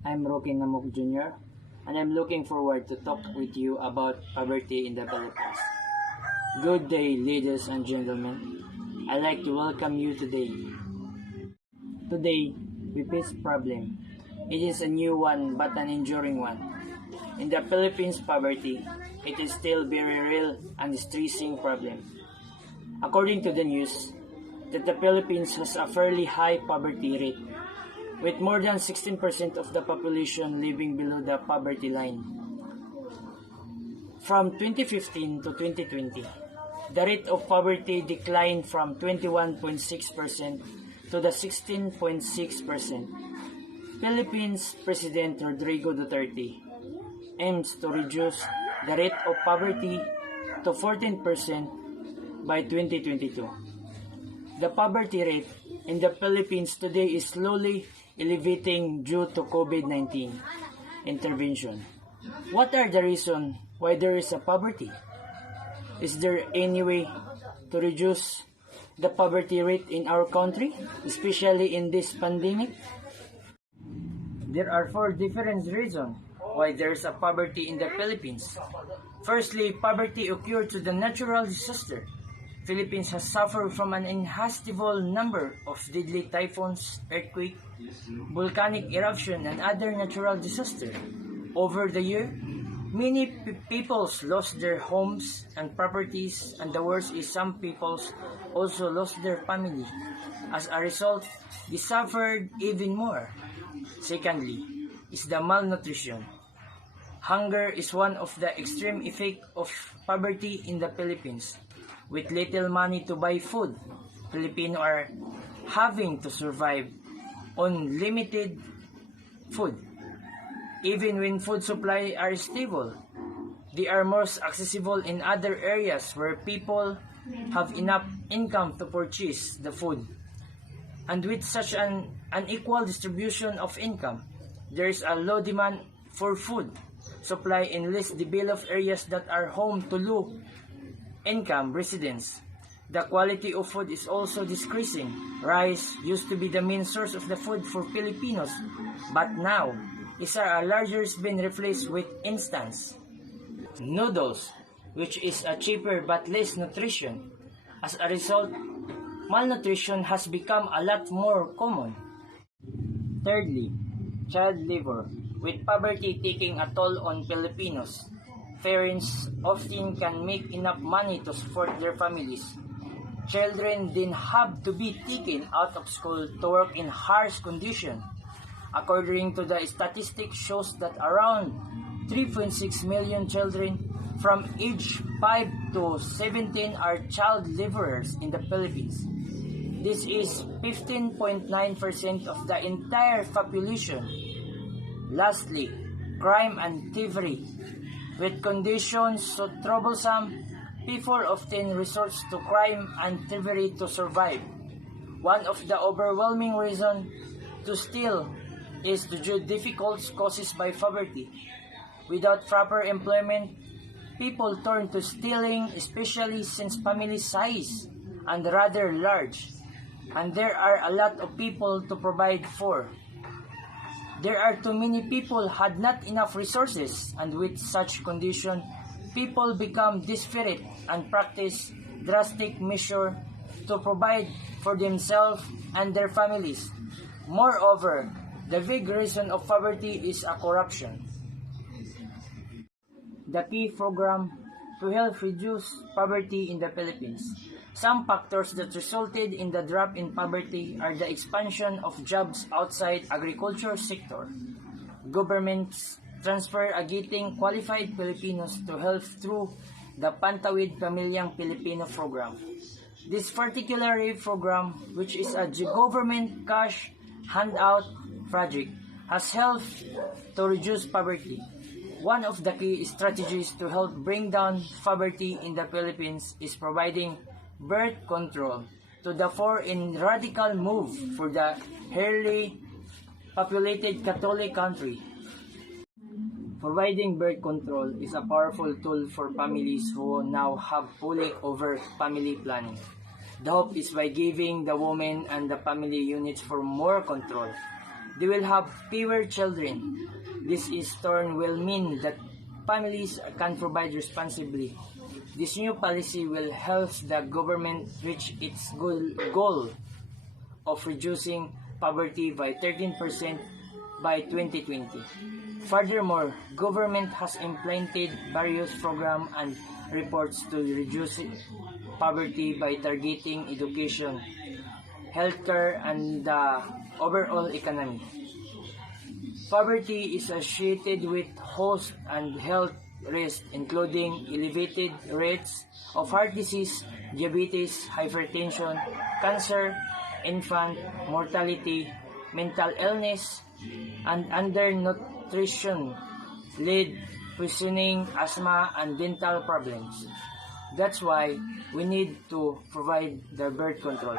I'm Rocky Namok Jr. and I'm looking forward to talk with you about poverty in the Philippines. Good day, ladies and gentlemen. I'd like to welcome you today. Today, we face a problem. It is a new one but an enduring one. In the Philippines, poverty, it is still very real and stressing problem. According to the news, that the Philippines has a fairly high poverty rate, with more than 16% of the population living below the poverty line. From 2015 to 2020, the rate of poverty declined from 21.6% to the 16.6%. Philippines President Rodrigo Duterte aims to reduce the rate of poverty to 14% by 2022. The poverty rate in the Philippines today is slowly elevating due to COVID-19 intervention. What are the reasons why there is a poverty? Is there any way to reduce the poverty rate in our country, especially in this pandemic? There are four different reasons why there is a poverty in the Philippines. Firstly, poverty occurred to the natural disaster. Philippines has suffered from an inhospitable number of deadly typhoons, earthquake, volcanic eruption, and other natural disasters. Over the year, many peoples lost their homes and properties, and the worst is some peoples also lost their family. As a result, they suffered even more. Secondly, is the malnutrition. Hunger is one of the extreme effects of poverty in the Philippines. With little money to buy food, Filipinos are having to survive on limited food. Even when food supply are stable, they are most accessible in other areas where people have enough income to purchase the food. And with such an unequal distribution of income, there is a low demand for food supply in less developed areas that are home to low income residents. The quality of food is also decreasing. Rice used to be the main source of the food for Filipinos, but now it's a larger been replaced with instant noodles, which is a cheaper but less nutrition. As a result, malnutrition has become a lot more common. Thirdly, child labor. With poverty taking a toll on Filipinos, parents often can make enough money to support their families. Children then have to be taken out of school to work in harsh conditions. According to the statistics shows that around 3.6 million children from age 5 to 17 are child laborers in the Philippines. This is 15.9% of the entire population. Lastly, crime and thievery. With conditions so troublesome, people often resort to crime and thievery to survive. One of the overwhelming reasons to steal is due to difficult causes by poverty. Without proper employment, people turn to stealing, especially since family size and rather large, and there are a lot of people to provide for. There are too many people had not enough resources, and with such condition, people become desperate and practice drastic measures to provide for themselves and their families. Moreover, the big reason of poverty is a corruption. The key program to help reduce poverty in the Philippines. Some factors that resulted in the drop in poverty are the expansion of jobs outside agriculture sector. Governments transfer getting qualified Filipinos to help through the Pantawid Pamilyang Pilipino program. This particular program, which is a government cash handout project, has helped to reduce poverty. One of the key strategies to help bring down poverty in the Philippines is providing birth control to the fore in radical move for the highly populated Catholic country. Providing birth control is a powerful tool for families who now have pulling over family planning. The hope is by giving the woman and the family units for more control. they will have fewer children. This in turn will mean that families can provide responsibly. This new policy will help the government reach its goal of reducing poverty by 13% by 2020. Furthermore, government has implemented various programs and reports to reduce poverty by targeting education, healthcare, and the overall economy. Poverty is associated with host and health risks including elevated rates of heart disease, diabetes, hypertension, cancer, infant mortality, mental illness, and undernutrition, lead poisoning, asthma, and dental problems. That's why we need to provide the birth control.